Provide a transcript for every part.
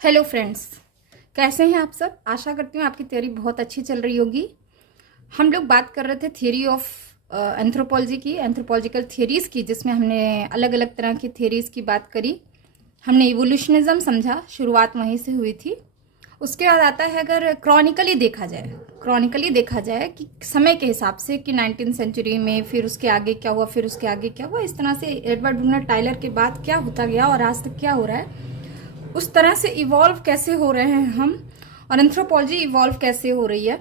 Hello friends, कैसे हैं आप सब। आशा करती हूँ आपकी तैयारी बहुत अच्छी चल रही होगी। हम लोग बात कर रहे थे थियरी ऑफ एंथ्रोपोलॉजी की, एंथ्रोपोलॉजिकल थियरीज़ की, जिसमें हमने अलग अलग तरह की थियरीज़ की बात करी। हमने इवोल्यूशनिज्म समझा, शुरुआत वहीं से हुई थी। उसके बाद आता है, अगर क्रॉनिकली देखा जाए कि समय के हिसाब से कि 19th सेंचुरी में फिर उसके आगे क्या हुआ, फिर उसके आगे क्या हुआ, इस तरह से एडवर्ड ब्रूनर टाइलर के बाद क्या होता गया और आज तक क्या हो रहा है, उस तरह से इवॉल्व कैसे हो रहे हैं हम, और एंथ्रोपोलॉजी इवॉल्व कैसे हो रही है।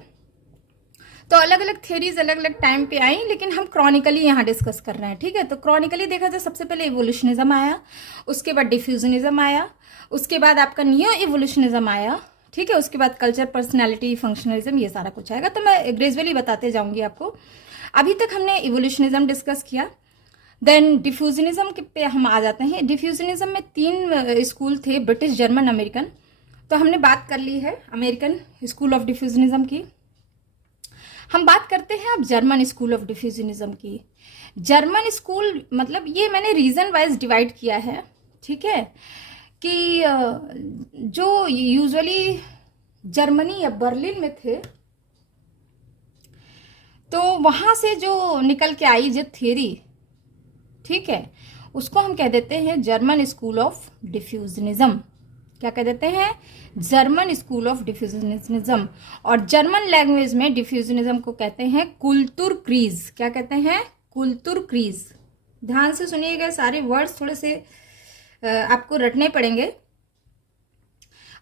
तो अलग अलग थियरीज अलग अलग टाइम पे आई, लेकिन हम क्रॉनिकली यहाँ डिस्कस कर रहे हैं। ठीक है, तो क्रॉनिकली देखा जाए, सबसे पहले इवोल्यूशनिज्म आया, उसके बाद डिफ्यूजनिज्म आया, उसके बाद आपका नियो इवोल्यूशनिज्म आया। ठीक है, उसके बाद कल्चर, पर्सनैलिटी, फंक्शनलिज्म, ये सारा कुछ आएगा। तो मैं ग्रेजुअली बताते जाऊंगी आपको। अभी तक हमने इवोल्यूशनिज्म डिस्कस किया, देन डिफ्यूजनिज्म पे हम आ जाते हैं। डिफ्यूजनिज्म में तीन स्कूल थे, ब्रिटिश, जर्मन, अमेरिकन। तो हमने बात कर ली है अमेरिकन स्कूल ऑफ डिफ्यूजनिज्म की। हम बात करते हैं अब जर्मन स्कूल ऑफ डिफ्यूजनिज्म की। जर्मन स्कूल मतलब ये मैंने रीजन वाइज डिवाइड किया है। ठीक है, कि जो यूजुअली जर्मनी या बर्लिन में थे, तो वहां से जो निकल के आई जो थियरी, ठीक है, उसको हम कह देते हैं जर्मन स्कूल ऑफ डिफ्यूजनिज्म। क्या कह देते हैं? German school of diffusionism. और जर्मन लैंग्वेज में डिफ्यूजनिज्म को कहते हैं कुल्तुर क्रीज। क्या कहते हैं? Culture crease. ध्यान से सुनिएगा, सारे वर्ड्स थोड़े से आपको रटने पड़ेंगे।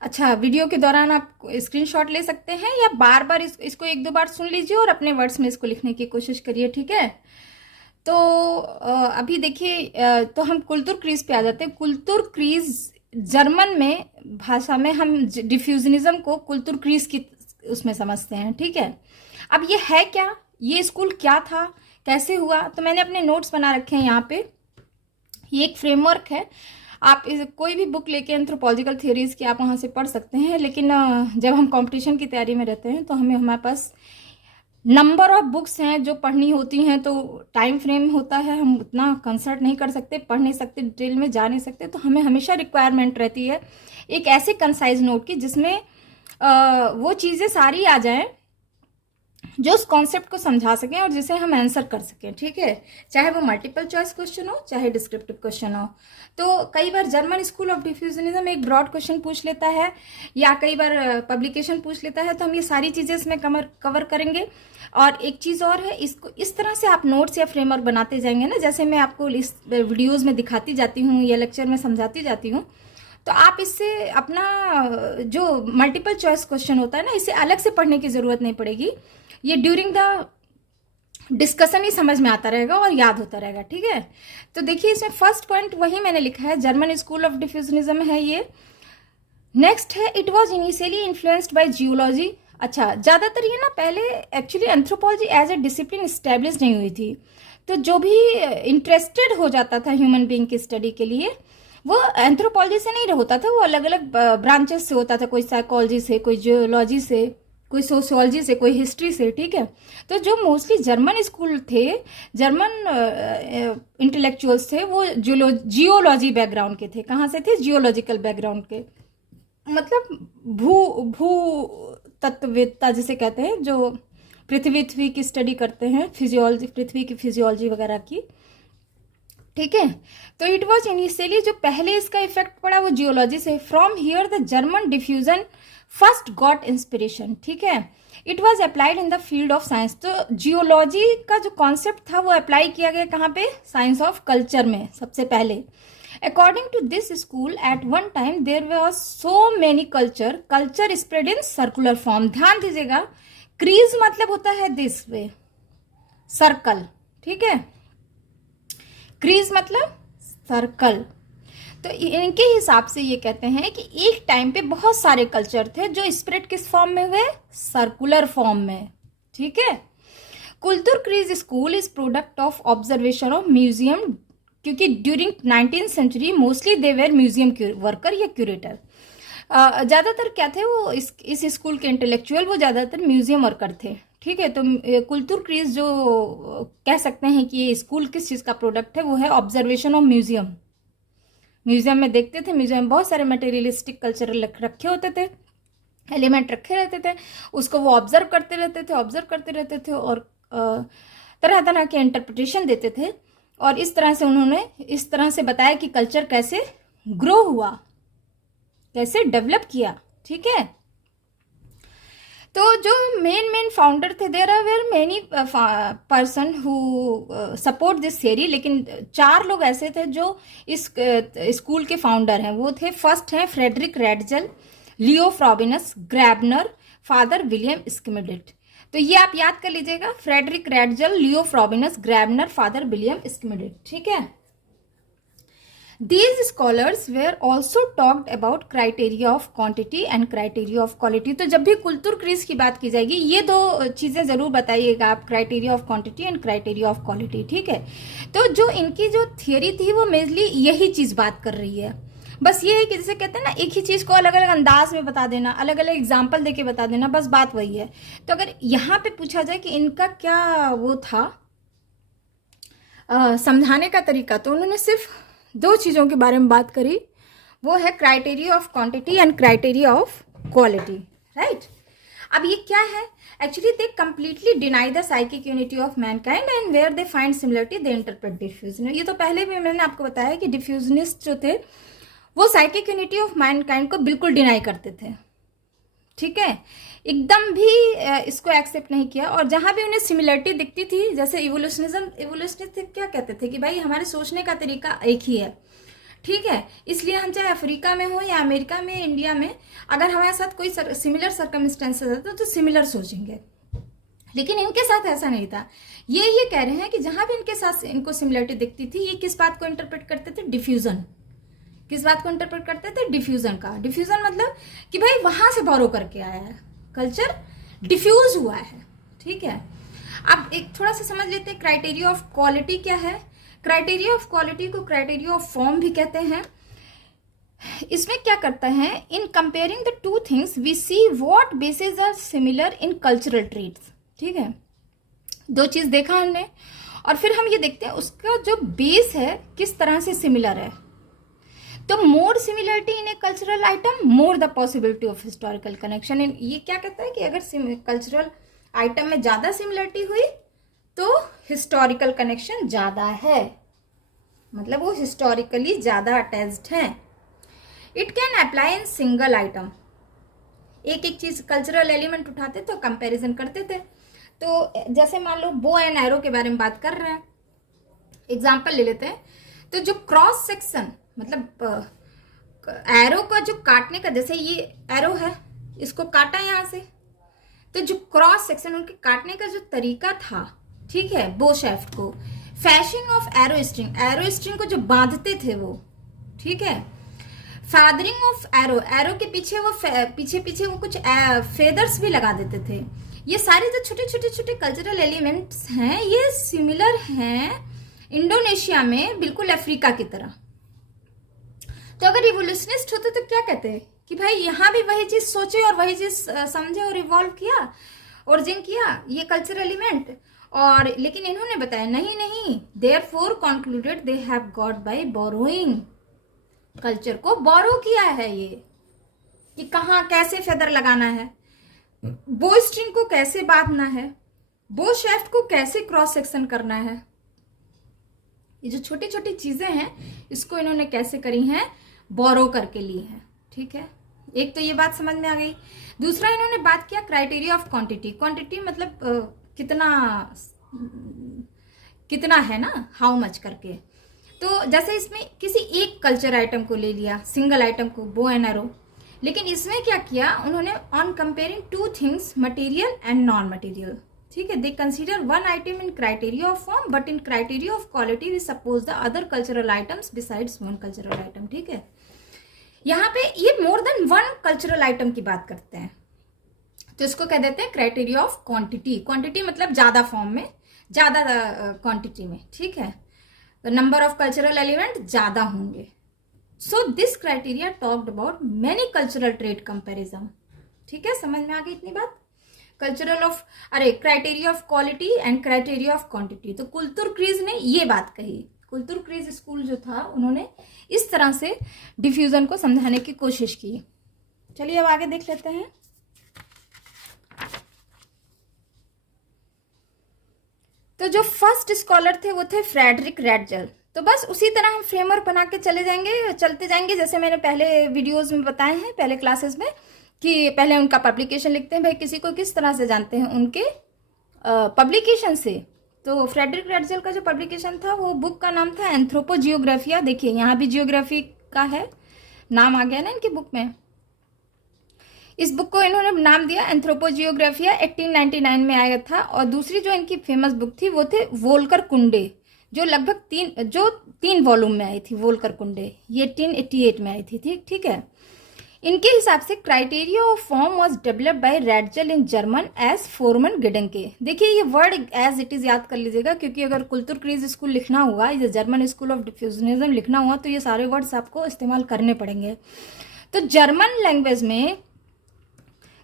अच्छा, वीडियो के दौरान आप स्क्रीनशॉट ले सकते हैं या बार बार इसको एक दो बार सुन लीजिए और अपने वर्ड्स में इसको लिखने की कोशिश करिए। ठीक है, तो अभी देखिए, तो हम कुल्तुर क्रीज पे आ जाते हैं। कुल्तुर क्रीज जर्मन में भाषा में हम डिफ्यूजनिज्म को कुल्तुर क्रीज की उसमें समझते हैं। ठीक है, अब ये है क्या, ये स्कूल क्या था, कैसे हुआ, तो मैंने अपने नोट्स बना रखे हैं यहाँ पे। ये एक फ्रेमवर्क है, आप कोई भी बुक लेके एंथ्रोपोलॉजिकल थियरीज की आप वहाँ से पढ़ सकते हैं। लेकिन जब हम कंपटीशन की तैयारी में रहते हैं तो हमारे पास नंबर ऑफ बुक्स हैं जो पढ़नी होती हैं, तो टाइम फ्रेम होता है, हम उतना कंसल्ट नहीं कर सकते, पढ़ नहीं सकते, डिटेल में जा नहीं सकते। तो हमें हमेशा रिक्वायरमेंट रहती है एक ऐसे कंसाइज नोट की जिसमें वो चीज़ें सारी आ जाएं जो उस कॉन्सेप्ट को समझा सकें और जिसे हम आंसर कर सकें। ठीक है, चाहे वो मल्टीपल चॉइस क्वेश्चन हो, चाहे डिस्क्रिप्टिव क्वेश्चन हो। तो कई बार जर्मन स्कूल ऑफ डिफ्यूजनिज्म एक ब्रॉड क्वेश्चन पूछ लेता है, या कई बार पब्लिकेशन पूछ लेता है, तो हम ये सारी चीज़ें इसमें कवर करेंगे। और एक चीज़ और है, इसको इस तरह से आप नोट्स या फ्रेमवर्क बनाते जाएंगे ना, जैसे मैं आपको इस वीडियोज़ में दिखाती जाती हूँ या लेक्चर में समझाती जाती हूँ, तो आप इससे अपना जो मल्टीपल चॉइस क्वेश्चन होता है ना, इसे अलग से पढ़ने की ज़रूरत नहीं पड़ेगी। ये ड्यूरिंग द डिस्कशन ही समझ में आता रहेगा और याद होता रहेगा। ठीक है, तो देखिए इसमें फर्स्ट पॉइंट वही मैंने लिखा है, जर्मन स्कूल ऑफ डिफ्यूजनिज्म है ये। नेक्स्ट है, it was initially influenced by geology. अच्छा, ज़्यादातर ये ना पहले actually anthropology as a discipline establish नहीं हुई थी, तो जो भी इंटरेस्टेड हो जाता था ह्यूमन बीइंग की स्टडी के लिए, वो एंथ्रोपोलॉजी से नहीं होता था, वो अलग अलग ब्रांचेस से होता था, कोई साइकोलॉजी से, कोई जियोलॉजी से, कोई सोशियोलॉजी से, कोई हिस्ट्री से। ठीक है, तो जो मोस्टली जर्मन स्कूल थे, जर्मन इंटेलेक्चुअल्स थे, वो जियोलॉजी बैकग्राउंड के थे। कहाँ से थे? जियोलॉजिकल बैकग्राउंड के, मतलब भू तत्ववेत्ता जिसे कहते हैं, जो पृथ्वी की स्टडी करते हैं, फिजियोलॉजी, पृथ्वी की फिजियोलॉजी वगैरह की। ठीक है, तो इट वॉज इनिशियली, जो पहले इसका इफेक्ट पड़ा वो जियोलॉजी से। From here the German diffusion first got inspiration. ठीक है, it was applied in the field of science. तो जियोलॉजी का जो कॉन्सेप्ट था वो अप्लाई किया गया कहाँ पे? साइंस ऑफ कल्चर में सबसे पहले। According to this school at one time there was so many culture spread in circular form. ध्यान दीजिएगा, क्रीज मतलब होता है दिस वे, सर्कल। ठीक है, क्रीज मतलब सर्कल। तो इनके हिसाब से ये कहते हैं कि एक टाइम पे बहुत सारे कल्चर थे जो स्प्रेड किस फॉर्म में हुए? सर्कुलर फॉर्म में। ठीक है, Kulturkreis school is product of observation of museum, क्योंकि during 19th century mostly they were museum worker या क्यूरेटर। ज़्यादातर क्या थे वो, इस स्कूल के इंटेलेक्चुअल वो ज़्यादातर म्यूजियम वर्कर थे। ठीक है, तो कुल्तुर क्रीज जो कह सकते हैं कि ये स्कूल किस चीज़ का प्रोडक्ट है, वो है ऑब्जर्वेशन ऑफ म्यूजियम। म्यूजियम में देखते थे, म्यूजियम में बहुत सारे मटेरियलिस्टिक कल्चरल रखे होते थे, एलिमेंट रखे रहते थे, उसको वो ऑब्जर्व करते रहते थे और तरह तरह के इंटरप्रिटेशन देते थे। और इस तरह से उन्होंने इस तरह से बताया कि कल्चर कैसे ग्रो हुआ, कैसे डेवलप किया। ठीक है, तो जो मेन फाउंडर थे, there are were many person who support this theory, लेकिन 4 लोग ऐसे थे जो इस स्कूल के फाउंडर हैं। वो थे, फर्स्ट हैं फ्रेडरिक रैडजल, लियो फ्रॉबिनस, ग्रैबनर, फादर विलियम स्किमिडिट। तो ये आप याद कर लीजिएगा, फ्रेडरिक रैडजल, लियो फ्रॉबिनस, ग्रैबनर, फादर विलियम स्किमिडिट। ठीक है, These scholars were also talked about criteria of quantity and criteria of quality। तो जब भी कुलतुर क्रीज की बात की जाएगी, ये 2 चीज़ें ज़रूर बताइएगा आप, criteria of quantity and criteria of quality. ठीक है, तो जो इनकी जो थियरी थी वो मेनली यही चीज़ बात कर रही है। बस ये है कि जैसे कहते हैं ना, एक ही चीज़ को अलग अलग अंदाज में बता देना, अलग अलग एग्जाम्पल देके बता देना, बस बात वही है। तो अगर यहाँ पे पूछा जाए कि इनका क्या वो था समझाने का तरीका, तो उन्होंने सिर्फ 2 चीज़ों के बारे में बात करी, वो है criteria of quantity and criteria of quality. Right, अब ये क्या है, actually they completely deny the psychic unity of mankind and where they find similarity they interpret diffusion. ये तो पहले भी मैंने आपको बताया कि डिफ्यूजनिस्ट जो थे वो साइकिक यूनिटी ऑफ मैनकाइंड को बिल्कुल डिनाई करते थे। ठीक है, एकदम भी इसको एक्सेप्ट नहीं किया। और जहां भी उन्हें सिमिलरिटी दिखती थी, जैसे इवोल्यूशनिस्ट क्या कहते थे कि भाई हमारे सोचने का तरीका एक ही है। ठीक है, इसलिए हम चाहे अफ्रीका में हो या अमेरिका में, इंडिया में, अगर हमारे साथ कोई सिमिलर सर्कमस्टेंसेस है तो सिमिलर सोचेंगे। लेकिन इनके साथ ऐसा नहीं था। ये कह रहे हैं कि जहां भी इनके साथ इनको सिमिलरिटी दिखती थी, ये किस बात को इंटरप्रेट करते थे, डिफ्यूजन। किस बात को इंटरप्रेट करते थे, डिफ्यूजन का। डिफ्यूजन मतलब कि भाई वहां से बोरो करके आया है, कल्चर डिफ्यूज हुआ है। ठीक है, अब एक थोड़ा सा समझ लेते हैं क्राइटेरिया ऑफ क्वालिटी क्या है। क्राइटेरिया ऑफ क्वालिटी को क्राइटेरिया ऑफ फॉर्म भी कहते हैं। इसमें क्या करता है, in comparing the 2 things we see what basis are similar in cultural traits. ठीक है, 2 चीज देखा हमने और फिर हम ये देखते हैं उसका जो बेस है किस तरह से सिमिलर है। तो more similarity in a cultural item, more the possibility of historical connection. ये क्या कहता है कि अगर कल्चरल आइटम में ज्यादा सिमिलरिटी हुई तो हिस्टोरिकल कनेक्शन ज्यादा है, मतलब वो हिस्टोरिकली ज्यादा अटैच्ड है। It can apply in single item. एक एक चीज कल्चरल एलिमेंट उठाते तो कंपैरिजन करते थे। तो जैसे मान लो बो एंड एरो के बारे में बात कर रहे हैं, एग्जाम्पल ले लेते हैं। तो जो क्रॉस सेक्शन, मतलब एरो का जो काटने का, जैसे ये एरो है, इसको काटा यहां से, तो जो क्रॉस सेक्शन उनके काटने का जो तरीका था, ठीक है, बो शेफ्ट को, फैशिंग ऑफ एरो स्ट्रिंग को जो बांधते थे वो, ठीक है, फादरिंग ऑफ एरो के पीछे वो पीछे वो कुछ फेदर्स भी लगा देते थे। ये सारे जो छोटे कल्चरल एलिमेंट्स हैं, ये सिमिलर हैं इंडोनेशिया में, बिल्कुल अफ्रीका की तरह। तो अगर इवोल्यूशनिस्ट होते तो क्या कहते हैं कि भाई यहां भी वही चीज सोचे और वही चीज समझे और इवॉल्व किया, ओरिजिन किया ये कल्चरल एलिमेंट। और लेकिन इन्होंने बताया नहीं, therefore concluded they have got by borrowing. Culture को बोरो किया है ये, कि कहाँ कैसे फेदर लगाना है, बो स्ट्रिंग को कैसे बांधना है, बो शेफ्ट को कैसे क्रॉस सेक्शन करना है। ये जो छोटी छोटी चीजें हैं इसको इन्होंने कैसे करी हैं, बोरो करके ली है। ठीक है, एक तो ये बात समझ में आ गई। दूसरा इन्होंने बात किया क्राइटेरिया ऑफ क्वांटिटी। क्वांटिटी मतलब कितना है ना, हाउ मच करके। तो जैसे इसमें किसी एक कल्चर आइटम को ले लिया, सिंगल आइटम को, बो एंड एरो, लेकिन इसमें क्या किया उन्होंने, on comparing 2 things, material and non material. ठीक है, they consider 1 item in criteria of form, but in criteria of quality we suppose the other cultural items besides 1 cultural item. ठीक है, यहाँ पे ये मोर देन 1 कल्चरल आइटम की बात करते हैं, तो इसको कह देते हैं क्राइटेरिया ऑफ क्वांटिटी। क्वांटिटी मतलब ज्यादा फॉर्म में, ज्यादा क्वांटिटी में। ठीक है, तो नंबर ऑफ कल्चरल एलिमेंट ज्यादा होंगे। So this criteria talked about many cultural trade comparison. ठीक है, समझ में आ गई इतनी बात। Criteria of quality and criteria of quantity. तो कुलतुर क्रीज ने ये बात कही। कुलतुर क्रीज स्कूल जो था उन्होंने इस तरह से डिफ्यूजन को समझाने की कोशिश की। चलिए अब आगे देख लेते हैं। तो जो फर्स्ट स्कॉलर थे वो थे फ्रेडरिक रैटजेल। तो बस उसी तरह हम फ्रेमवर्क बना के चलते जाएंगे जैसे मैंने पहले वीडियोस में बताए हैं, पहले क्लासेस में, कि पहले उनका पब्लिकेशन लिखते हैं। भाई किसी को किस तरह से जानते हैं, उनके पब्लिकेशन से। तो फ्रेडरिक रैटजेल का जो पब्लिकेशन था वो बुक का नाम था एंथ्रोपोजियोग्राफिया। देखिए यहाँ भी जियोग्राफी का है, नाम आ गया ना इनकी बुक में। इस बुक को इन्होंने नाम दिया एंथ्रोपोजियोग्राफिया, 1899 में आया था। और दूसरी जो इनकी फेमस बुक थी वो थे वोल्कर कुंडे, जो लगभग तीन वॉल्यूम में आई थी। वोल्कर कुंडे ये 1888 में आई थी। ठीक है। इनके हिसाब से criteria of form was developed by Ratzel in German as form gedanke. देखिए ये वर्ड एज इट इज याद कर लीजिएगा, क्योंकि अगर कुलतुर क्रीज स्कूल लिखना हुआ, ये जर्मन स्कूल ऑफ डिफ्यूजनिज्म लिखना हुआ तो ये सारे वर्ड्स आपको इस्तेमाल करने पड़ेंगे। तो जर्मन लैंग्वेज में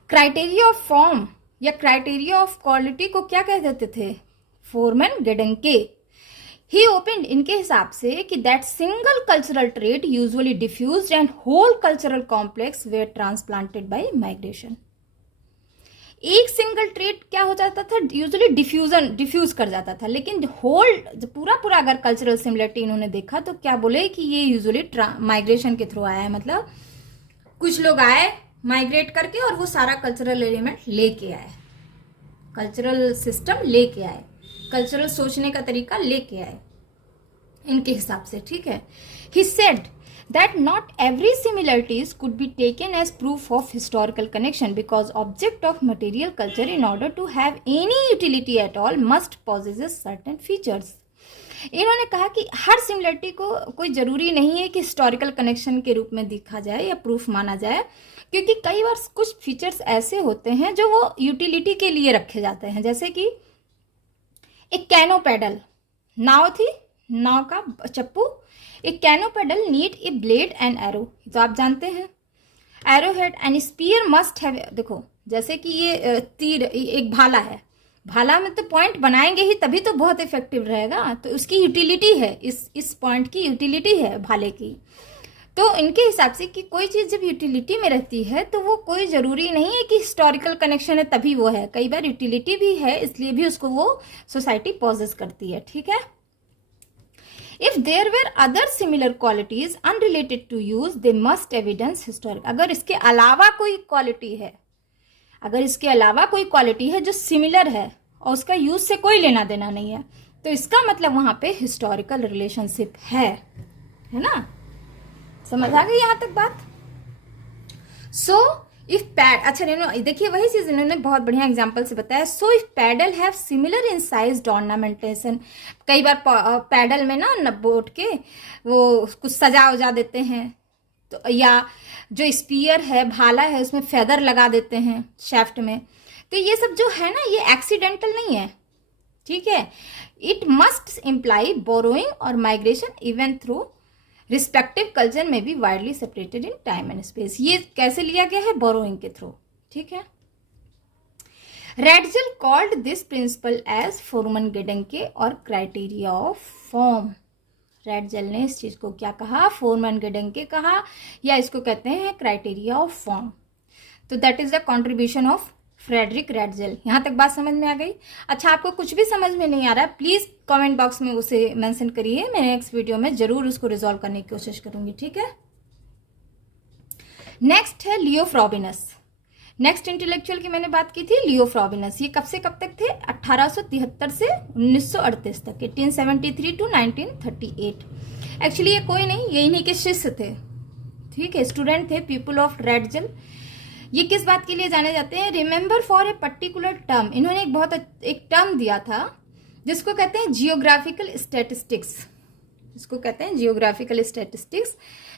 क्राइटेरिया ऑफ फॉर्म या क्राइटेरिया ऑफ क्वालिटी को क्या कह देते थे? फोरमन गेडेंके। ही ओपनड, इनके हिसाब से, कि that single cultural trait usually diffused and whole cultural complex were transplanted by migration. एक सिंगल ट्रेट क्या हो जाता था? यूजुअली डिफ्यूज कर जाता था, लेकिन होल पूरा अगर कल्चरल सिमिलरिटी इन्होंने देखा तो क्या बोले कि ये यूजुअली माइग्रेशन के थ्रू आया है। मतलब कुछ लोग आए माइग्रेट करके और वो सारा कल्चरल एलिमेंट लेके आए, कल्चरल सिस्टम लेके आए, कल्चरल सोचने का तरीका लेके आए इनके हिसाब से। ठीक है। He said that not every similarities could be taken as proof of historical connection because object of material culture in order to have any utility at all must possesses certain features. इन्होंने कहा कि हर similarity को कोई जरूरी नहीं है कि historical connection के रूप में देखा जाए या प्रूफ माना जाए, क्योंकि कई बार कुछ फीचर्स ऐसे होते हैं जो वो यूटिलिटी के लिए रखे जाते हैं। जैसे कि एक कैनो पैडल, नाव थी, नाव का चप्पू। एक canoe paddle need a blade and arrow, तो आप जानते हैं arrow head and spear must have. देखो जैसे कि ये तीर, एक भाला है, भाला में तो पॉइंट बनाएंगे ही तभी तो बहुत इफेक्टिव रहेगा, तो उसकी यूटिलिटी है, इस पॉइंट की यूटिलिटी है भाले की। तो इनके हिसाब से कि कोई चीज जब यूटिलिटी में रहती है तो वो कोई जरूरी नहीं है कि हिस्टोरिकल कनेक्शन है तभी वो है, कई बार यूटिलिटी भी है इसलिए भी उसको वो सोसाइटी पॉजेस करती है। ठीक है। If there were other similar qualities unrelated to use they must evidence historic. अगर इसके अलावा कोई क्वालिटी है, अगर इसके अलावा कोई क्वालिटी है जो सिमिलर है और उसका यूज से कोई लेना देना नहीं है, तो इसका मतलब वहां पे हिस्टोरिकल रिलेशनशिप है ना? समझ आ गई यहां तक बात? सो इफ पैड, अच्छा देखिए वही चीज इन्होंने बहुत बढ़िया एग्जांपल से बताया। So if paddle have similar in size ornamentation, कई बार पैडल में ना बोट के वो कुछ सजा उजा देते हैं, तो या जो स्पीयर है, भाला है, उसमें फेदर लगा देते हैं शैफ्ट में, तो ये सब जो है ना ये एक्सीडेंटल नहीं है। ठीक है। इट मस्ट इम्प्लाई बोरोइंग और migration even through respective culture may be widely separated in time and space. ये कैसे लिया गया है? बोरोइंग के थ्रू। ठीक है। Ratzel called this principle as form gedanke और क्राइटेरिया ऑफ फॉर्म। रैटजेल ने इस चीज को क्या कहा? फोरमन गेडेंके कहा, या इसको कहते हैं क्राइटेरिया ऑफ फॉर्म। तो that is the contribution of Friedrich Ratzel. यहां तक बात समझ में आ गई? अच्छा, आपको कुछ भी समझ में नहीं आ रहा है प्लीज कमेंट बॉक्स में उसे मेंशन करिए, मैं नेक्स्ट वीडियो में जरूर उसको रिजॉल्व करने की कोशिश करूंगी। ठीक है। नेक्स्ट है लियो फ्रॉबिनस। नेक्स्ट इंटेलेक्चुअल की मैंने बात की थी लियो फ्रॉबिनस। ये कब से कब तक थे? 1873 से 1938 तक, 1873 टू 1938। एक्चुअली ये कोई नहीं, ये इन्हीं के शिष्य थे। ठीक है, स्टूडेंट थे, पीपल ऑफ रैटजेल। ये किस बात के लिए जाने जाते हैं? Remember for a particular term. इन्होंने एक टर्म दिया था जिसको कहते हैं जियोग्राफिकल स्टैटिस्टिक्स, जिसको कहते हैं जियोग्राफिकल स्टैटिस्टिक्स,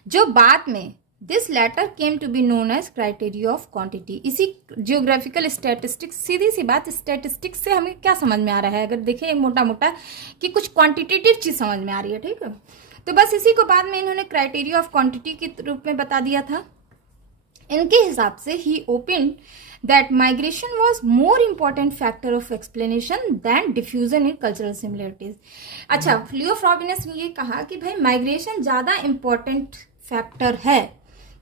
जो बाद में this later came to be known as criteria of quantity. इसी जियोग्राफिकल स्टैटिस्टिक्स, सीधी सी बात, स्टैटिस्टिक्स से हमें क्या समझ में आ रहा है? अगर देखें मोटा मोटा कि कुछ क्वांटिटेटिव चीज समझ में आ रही है। ठीक है, तो बस इसी को बाद में इन्होंने क्राइटेरिया ऑफ क्वांटिटी के रूप में बता दिया था। इनके हिसाब से he opined that migration was more important factor of explanation than diffusion in cultural similarities. अच्छा, लियो फ्रॉबिनस ने ये कहा कि भाई माइग्रेशन ज़्यादा इम्पॉर्टेंट फैक्टर है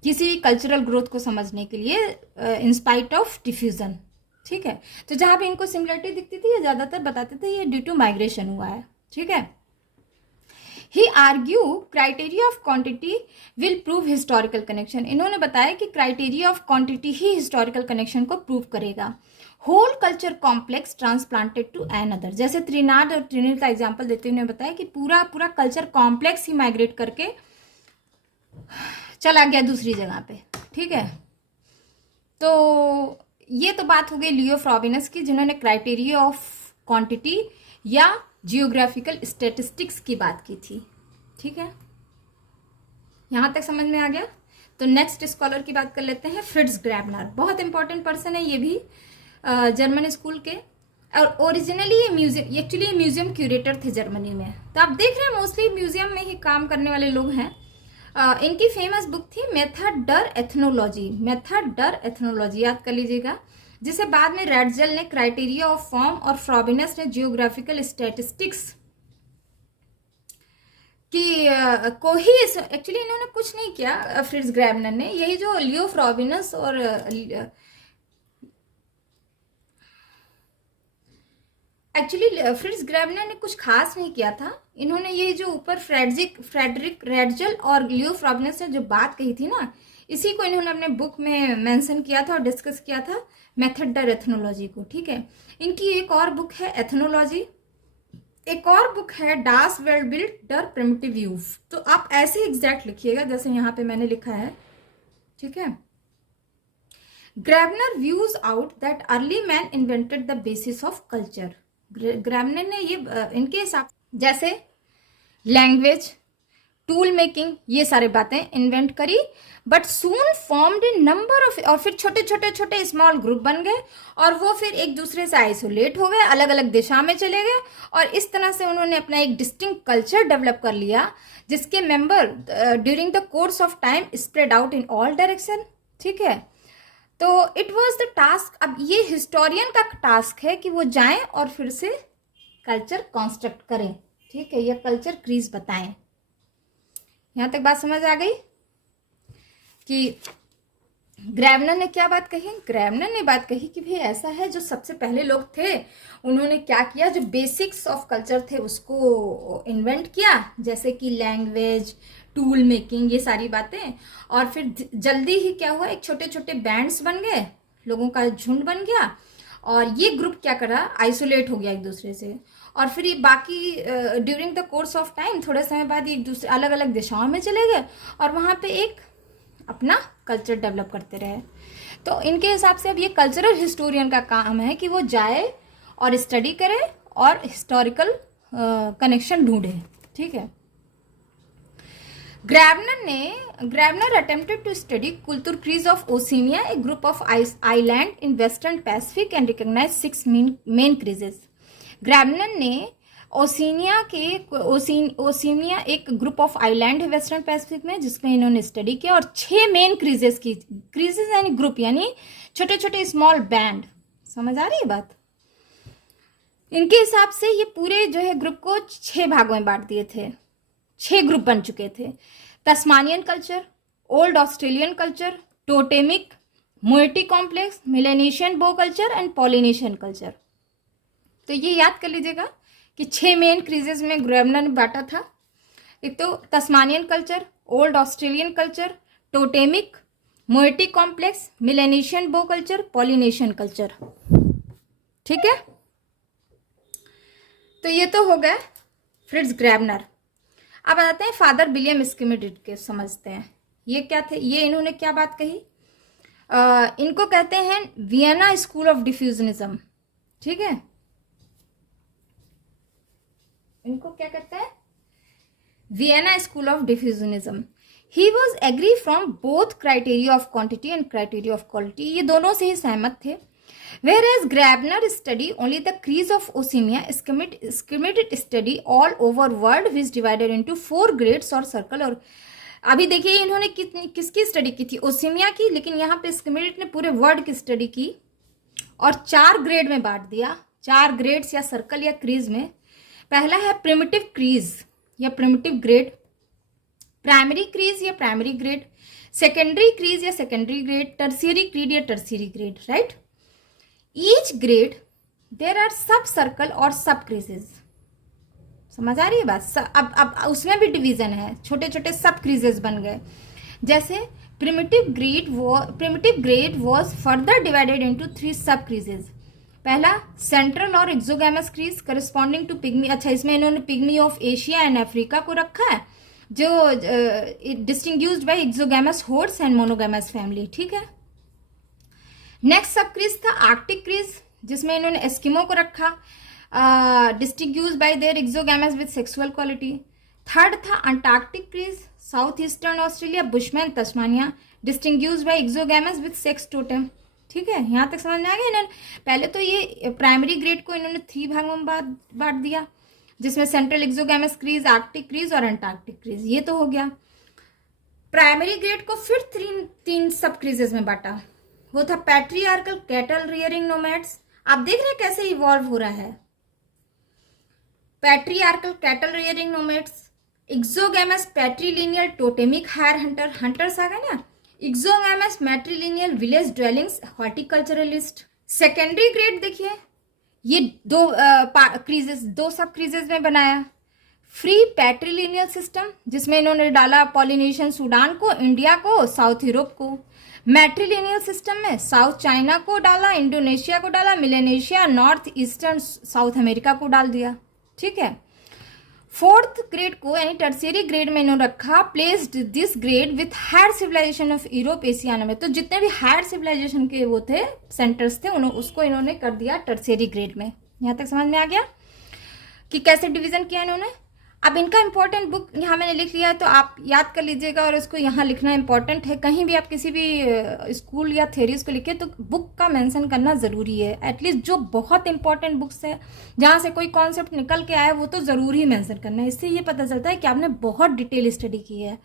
किसी कल्चरल ग्रोथ को समझने के लिए इन स्पाइट ऑफ डिफ्यूजन। ठीक है, तो जहाँ पे इनको सिमिलरिटी दिखती थी ये ज़्यादातर बताते थे ये ड्यू टू माइग्रेशन हुआ है। ठीक है, he argue criteria of quantity will prove historical connection. इन्होंने बताया कि क्राइटेरिया ऑफ क्वांटिटी ही हिस्टोरिकल कनेक्शन को प्रूव करेगा। Whole culture complex transplanted to another, जैसे त्रिनाद और त्रिनील का एग्जाम्पल देते हुए बताया कि पूरा पूरा कल्चर कॉम्प्लेक्स ही माइग्रेट करके चला गया दूसरी जगह पे। ठीक है, तो ये तो बात हो गई लियो फ्रॉबिनस की, जिन्होंने क्राइटेरिया ऑफ क्वांटिटी या जियोग्राफिकल स्टैटिस्टिक्स की बात की थी। ठीक है, यहां तक समझ में आ गया। तो नेक्स्ट स्कॉलर की बात कर लेते हैं, फ्रिट्ज ग्रैबनर। बहुत इंपॉर्टेंट पर्सन है ये भी, जर्मन स्कूल के, और ओरिजिनली ये म्यूजियम क्यूरेटर थे जर्मनी में। तो आप देख रहे हैं मोस्टली म्यूजियम में ही काम करने वाले लोग हैं। इनकी फेमस बुक थी मेथड डर एथनोलॉजी। मेथड डर एथनोलॉजी याद कर लीजिएगा, जिसे बाद में रेडजल ने क्राइटेरिया ऑफ फॉर्म और फ्रॉबिनस ने जियोग्राफिकल स्टैटिस्टिक्स की को ही, एक्चुअली इन्होंने कुछ नहीं किया फ्रिट्ज ग्रैबनर ने, यही जो लियो फ्रॉबिनस और एक्चुअली फ्रिट्ज ग्रैबनर ने कुछ खास नहीं किया था। इन्होंने ये जो ऊपर फ्रेडरिक रेडजल और लियो फ्रॉबिनस ने जो बात कही थी ना, इसी को इन्होंने अपने बुक में मेंशन किया था और डिस्कस किया था, मेथड डर एथनोलॉजी को। ठीक है, इनकी एक और बुक है एथनोलॉजी, एक और बुक है डास वेल्डबिल्ड डर प्रिमिटिव यूफ। तो आप ऐसे एग्जैक्ट लिखिएगा जैसे यहाँ पे मैंने लिखा है। ठीक है, Graebner views out that early man invented the basis of culture. Graebner ने ये इनके हिसाब जैसे लैंग्वेज, टूल मेकिंग, ये सारी बातें इन्वेंट करी, but soon formed in number of, और फिर छोटे छोटे छोटे स्मॉल ग्रुप बन गए और वो फिर एक दूसरे से आइसोलेट हो गए, अलग अलग दिशा में चले गए, और इस तरह से उन्होंने अपना एक डिस्टिंक्ट कल्चर डेवलप कर लिया, जिसके member during the course of time spread out in all direction. ठीक है, तो इट वॉज द टास्क, अब ये हिस्टोरियन का टास्क है कि वो जाएं और फिर से कल्चर कॉन्स्ट्रक्ट करें। ठीक है, ये कल्चर क्रीज बताएं। यहां तक बात समझ आ गई कि ग्रैबनर ने क्या बात कही। ग्रैबनर ने बात कही कि भाई ऐसा है, जो सबसे पहले लोग थे उन्होंने क्या किया, जो बेसिक्स ऑफ कल्चर थे उसको इन्वेंट किया, जैसे कि लैंग्वेज, टूल मेकिंग, ये सारी बातें, और फिर जल्दी ही क्या हुआ, एक छोटे छोटे बैंड्स बन गए, लोगों का झुंड बन गया, और ये ग्रुप क्या करा, आइसोलेट हो गया एक दूसरे से, और फिर ये बाकी during the course of time थोड़े समय बाद एक दूसरे अलग अलग दिशाओं में चले गए और वहां पे एक अपना कल्चर डेवलप करते रहे। तो इनके हिसाब से अब ये कल्चरल हिस्टोरियन का काम है कि वो जाए और स्टडी करे और हिस्टोरिकल कनेक्शन ढूंढे। ठीक है, Graebner attempted to study kultur kreise of Oceania, a group of island in western Pacific, and recognize 6 main kreises. Graebner ने ओशिनिया एक ग्रुप ऑफ आइलैंड है वेस्टर्न पैसिफिक में, जिसमें इन्होंने स्टडी किया, और 6 मेन क्रीजेस की, क्रीजेस यानी ग्रुप, यानी छोटे छोटे स्मॉल बैंड। समझ आ रही है बात। इनके हिसाब से ये पूरे जो है ग्रुप को 6 भागों में बांट दिए थे, 6 ग्रुप बन चुके थे। Tasmanian culture, old Australian culture, totemic, moiety complex, Melanesian bow culture and Polynesian culture. तो ये याद कर लीजिएगा कि 6 मेन क्रीजेस में ग्रैबनर ने बांटा था। एक तो Tasmanian culture, old Australian culture, totemic, moiety complex, Melanesian bow culture, Polynesian culture. ठीक है, तो ये तो हो गए फ्रिट्ज ग्रैबनर। अब आते हैं फादर विलियम स्किमिड के, समझते हैं ये क्या थे। ये इन्होंने क्या बात कही, इनको कहते हैं वियना स्कूल ऑफ डिफ्यूजनिज्म। ठीक है, इनको क्या कहते हैं, Vienna school of diffusionism. He was agree from both criteria of quantity and criteria of quality, ये दोनों से ही सहमत थे। Whereas Grabner studied only the crease of Oceania, Schmidt studied all over world, which divided into 4 grades or circle, और अभी देखिए इन्होंने किसकी स्टडी की थी, ओसिमिया की, लेकिन यहाँ पे स्किमेडिड ने पूरे वर्ड की स्टडी की और 4 ग्रेड में बांट दिया, 4 ग्रेड्स या सर्कल या क्रीज में। पहला है प्रिमिटिव क्रीज या प्रिमिटिव ग्रेड, प्राइमरी क्रीज या प्राइमरी ग्रेड, सेकेंडरी क्रीज या सेकेंडरी ग्रेड, टर्सियरी क्रीड या tertiary grade, right. Each grade there are sub circle और सब क्रीजेज। समझ आ रही है बात? अब उसमें भी डिवीजन है, छोटे छोटे सब क्रीजेस बन गए। जैसे primitive grade was further divided into 3 sub kreises. पहला सेंट्रल और exogamous kreis corresponding to pygmy, अच्छा इसमें इन्होंने pygmy of Asia and Africa को रखा है, जो distinguished by exogamous hordes and monogamous family, ठीक है। नेक्स्ट सब क्रीज था आर्कटिक क्रीज, जिसमें इन्होंने एस्किमो को रखा, distinguish by their exogamous with sexual quality. Third था antarctic kreis, south eastern Australia, bushman, Tasmania, distinguish by exogamous with sex totem, ठीक है। यहाँ तक समझ में आ गया। इन्होंने पहले तो ये प्राइमरी ग्रेड को इन्होंने 3 भागों में बांट दिया, जिसमें सेंट्रल एक्सोगैमस क्रीज, आर्कटिक क्रीज और अंटार्कटिक क्रीज, ये तो हो गया। प्राइमरी ग्रेड को फिर 3 सब क्रीजेस में बांटा, वो था पैट्रियार्कल कैटल रियरिंग नोमैड्स। आप देख रहे हैं कैसे इवॉल्व हो रहा है। Patriarchal cattle rearing nomads, exogamous patrilineal totemic higher hunter, hunters आ गए ना, exogamous matrilineal village dwellings, horticulturalist. Secondary grade देखिए, ये 2 सब क्रीजेस में बनाया। फ्री पैट्रीलिनियल सिस्टम, जिसमें इन्होंने डाला पॉलिनेशियन सूडान को, इंडिया को, साउथ यूरोप को। मैट्रीलिनियल सिस्टम में साउथ चाइना को डाला, इंडोनेशिया को डाला, मिलेनेशिया, नॉर्थ ईस्टर्न साउथ अमेरिका को डाल दिया, ठीक है। फोर्थ ग्रेड को यानी टर्सियरी ग्रेड में इन्होंने रखा, placed this grade with higher civilization of Europe एशियाना में। तो जितने भी हायर सिविलाइजेशन के वो थे सेंटर्स थे, उसको इन्होंने कर दिया टर्सियरी ग्रेड में। यहाँ तक समझ में आ गया कि कैसे डिवीजन किया इन्होंने। अब इनका इंपॉर्टेंट बुक यहाँ मैंने लिख लिया है, तो आप याद कर लीजिएगा और इसको यहाँ लिखना इंपॉर्टेंट है। कहीं भी आप किसी भी स्कूल या थ्योरीज को लिखे तो बुक का मेंशन करना ज़रूरी है। एटलीस्ट जो बहुत इंपॉर्टेंट बुक्स है, जहाँ से कोई कॉन्सेप्ट निकल के आया, वो तो ज़रूर ही मेंशन करना है। इससे ये पता चलता है कि आपने बहुत डिटेल स्टडी की है।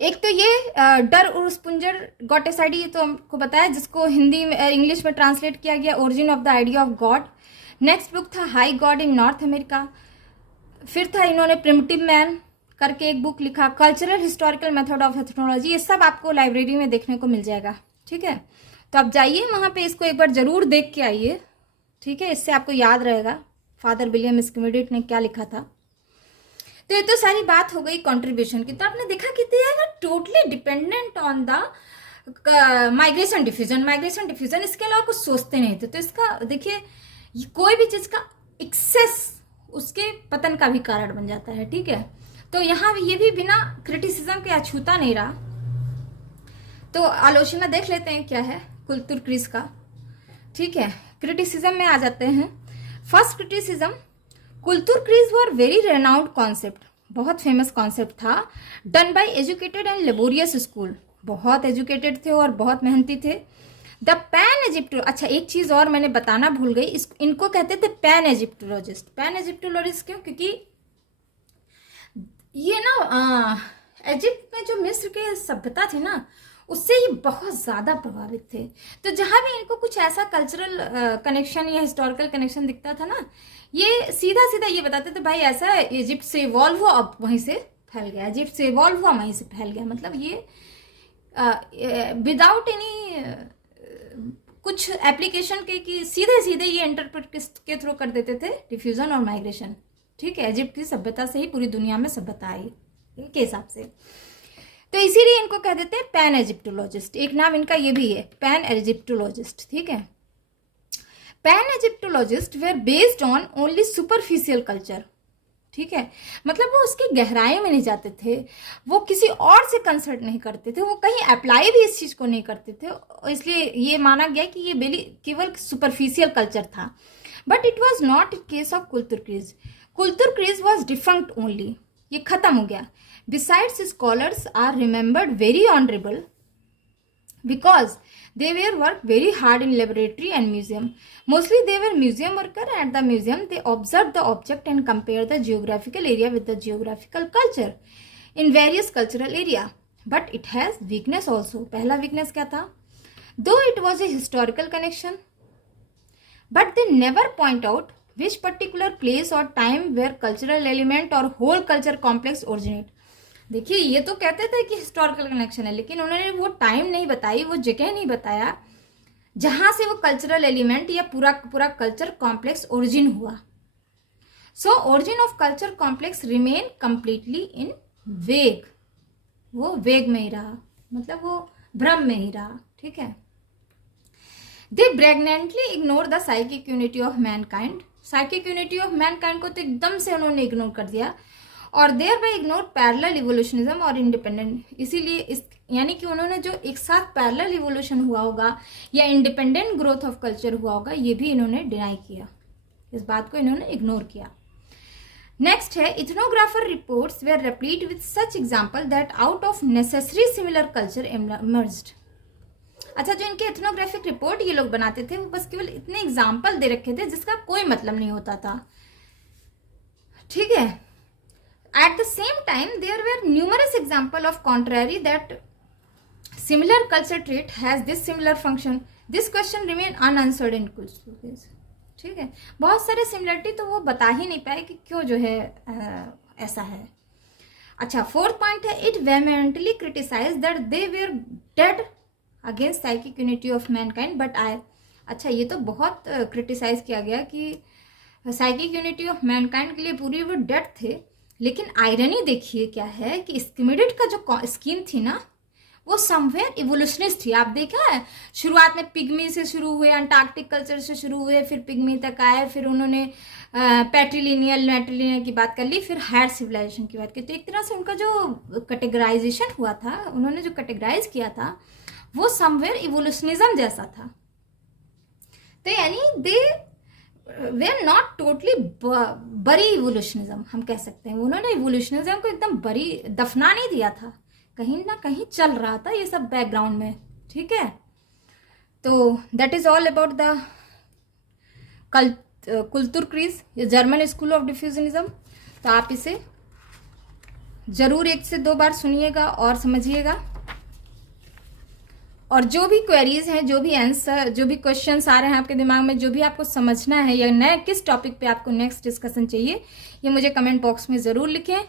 एक तो ये डर उर्सपुंजर गॉटेसाइडी, ये तो हमको बताया, जिसको हिंदी में इंग्लिश में ट्रांसलेट किया गया origin of the idea of God. Next book था हाई गॉड इन नॉर्थ अमेरिका। फिर था इन्होंने प्रिमिटिव मैन करके एक बुक लिखा, cultural historical method of ethnology. ये सब आपको लाइब्रेरी में देखने को मिल जाएगा, ठीक है। तो आप जाइए वहाँ पे, इसको एक बार जरूर देख के आइए, ठीक है। इससे आपको याद रहेगा फादर विलियम स्किमेडिड ने क्या लिखा था। तो ये तो सारी बात हो गई कंट्रीब्यूशन की। तो आपने देखा कि they are totally dependent on the migration diffusion, इसके अलावा कुछ सोचते नहीं थे। तो इसका देखिए, कोई भी चीज का एक्सेस उसके पतन का भी कारण बन जाता है, ठीक है। तो यहाँ ये भी बिना क्रिटिसिज्म के अछूता नहीं रहा। तो आलोचना देख लेते हैं क्या है कुलतुर क्रीज का, ठीक है। क्रिटिसिज्म में आ जाते हैं। First criticism, kultur kreis were very renowned concept, बहुत फेमस कॉन्सेप्ट था, done by educated and laborious school, बहुत एजुकेटेड थे और बहुत मेहनती थे। द पैन एजिप्टोलॉजिस्ट, अच्छा एक चीज और मैंने बताना भूल गई, इनको कहते थे पैन एजिप्टोलॉजिस्ट। पैन एजिप्टोलॉजिस्ट क्यों? क्योंकि ये ना इजिप्ट में जो मिस्र के सभ्यता थी ना, उससे ये बहुत ज्यादा प्रभावित थे। तो जहां भी इनको कुछ ऐसा कल्चरल कनेक्शन या हिस्टोरिकल कनेक्शन दिखता था ना, ये सीधा सीधा ये बताते थे, भाई ऐसा इजिप्ट से इवॉल्व हुआ, अब वहीं से फैल गया, इजिप्ट से इवॉल्व हुआ, वहीं से फैल गया। मतलब ये विदाउट एनी कुछ एप्लीकेशन के कि सीधे सीधे ये इंटरप्रेट के थ्रू कर देते थे डिफ्यूजन और माइग्रेशन, ठीक है। इजिप्ट की सभ्यता से ही पूरी दुनिया में सभ्यता आई के हिसाब से। तो इसीलिए इनको कह देते हैं पैन एजिप्टोलॉजिस्ट। एक नाम इनका ये भी है, पैन एजिप्टोलॉजिस्ट, ठीक है। Pan Egyptologist were based on only superficial culture, ठीक है। मतलब वो उसकी गहराई में नहीं जाते थे, वो किसी और से कंसल्ट नहीं करते थे, वो कहीं अप्लाई भी इस चीज को नहीं करते थे, इसलिए ये माना गया कि ये केवल सुपरफिशियल कल्चर था। But it was not case of kultur kreis. Kultur kreis was defunct only, ये खत्म हो गया। Besides scholars are remembered very honourable because they were worked very hard in laboratory and museum. Mostly they were museum worker. At the museum they observed the object and compare the geographical area with the geographical culture. In various cultural area, but it has weakness also. पहला weakness क्या था? दो it was a historical connection, but they never point out which particular place और time where cultural element और whole culture complex originate. देखिए, ये तो कहते थे कि हिस्टोरिकल कनेक्शन है, लेकिन उन्होंने वो टाइम नहीं बताई, वो जगह नहीं बताया जहां से वो कल्चरल एलिमेंट या पूरा कल्चर कॉम्प्लेक्स ओरिजिन हुआ। So origin of culture complex remain completely in वेग। वो वेग में ही रहा, मतलब वो भ्रम में ही रहा। ठीक है। They pregnantly ignore the psychic unity of mankind. Psychic unity of mankind को तो एकदम से उन्होंने इग्नोर कर दिया, और thereby ignore parallel evolutionism और इंडिपेंडेंट। इसीलिए इस यानी कि उन्होंने जो एक साथ पैरेलल इवोल्यूशन हुआ होगा या इंडिपेंडेंट ग्रोथ ऑफ कल्चर हुआ होगा, ये भी इन्होंने डिनाई किया, इस बात को इन्होंने इग्नोर किया। नेक्स्ट है, ethnographer reports were replete with such example that out of necessary similar culture emerged. अच्छा, जो इनके इथनोग्राफिक रिपोर्ट ये लोग बनाते थे, वो बस केवल इतने एग्जाम्पल दे रखे थे जिसका कोई मतलब नहीं होता था। ठीक है। At the same time, there were numerous examples of contrary that similar culture trait has this similar function. This question remain unanswered in कुछ cases. ठीक है। बहुत सारे सिमिलरिटी तो वो बता ही नहीं पाए कि क्यों जो है ऐसा है। अच्छा, फोर्थ पॉइंट है, it vehemently criticize that they were dead against psychic unity of mankind but I. अच्छा, ये तो बहुत क्रिटिसाइज किया गया कि साइकिक यूनिटी ऑफ मैनकाइंड के लिए पूरी वो डेड थे, लेकिन आयरनी देखिए क्या है कि स्किमिडिड का जो स्कीम थी ना, वो समवेयर इवोल्यूशनिस्ट थी। आप देखा है, शुरुआत में पिग्मी से शुरू हुए, अंटार्कटिक कल्चर से शुरू हुए, फिर पिग्मी तक आए, फिर उन्होंने पैट्रीलिनियल मैट्रीलिनियल की बात कर ली, फिर हायर सिविलाइजेशन की बात की। तो एक तरह से उनका जो कैटेगराइजेशन हुआ था, उन्होंने जो कैटेगराइज किया था, वो समवेयर इवोल्यूशनिज्म जैसा था। तो यानी दे वे आर नॉट टोटली बरी इवोल्यूशनिज्म, हम कह सकते हैं। उन्होंने इवोल्यूशनिज्म को एकदम बरी दफना नहीं दिया था, कहीं ना कहीं चल रहा था ये सब बैकग्राउंड में। ठीक है। तो that is all about the kulturkreis, ये जर्मन स्कूल ऑफ डिफ्यूजनिज्म। तो आप इसे जरूर 1 से 2 बार सुनिएगा और समझिएगा। और जो भी क्वेरीज हैं, जो भी आंसर, जो भी क्वेश्चंस आ रहे हैं आपके दिमाग में, जो भी आपको समझना है या नए किस टॉपिक पे आपको नेक्स्ट डिस्कशन चाहिए, ये मुझे कमेंट बॉक्स में ज़रूर लिखें।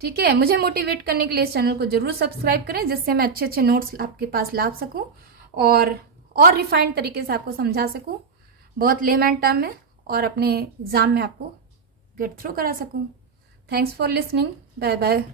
ठीक है। मुझे मोटिवेट करने के लिए इस चैनल को जरूर सब्सक्राइब करें, जिससे मैं अच्छे अच्छे नोट्स आपके पास ला सकूं और रिफाइंड तरीके से आपको समझा सकूं, बहुत लेमैन टर्म में, और अपने एग्जाम में आपको गेट थ्रू करा सकूं। Thanks for listening. Bye bye.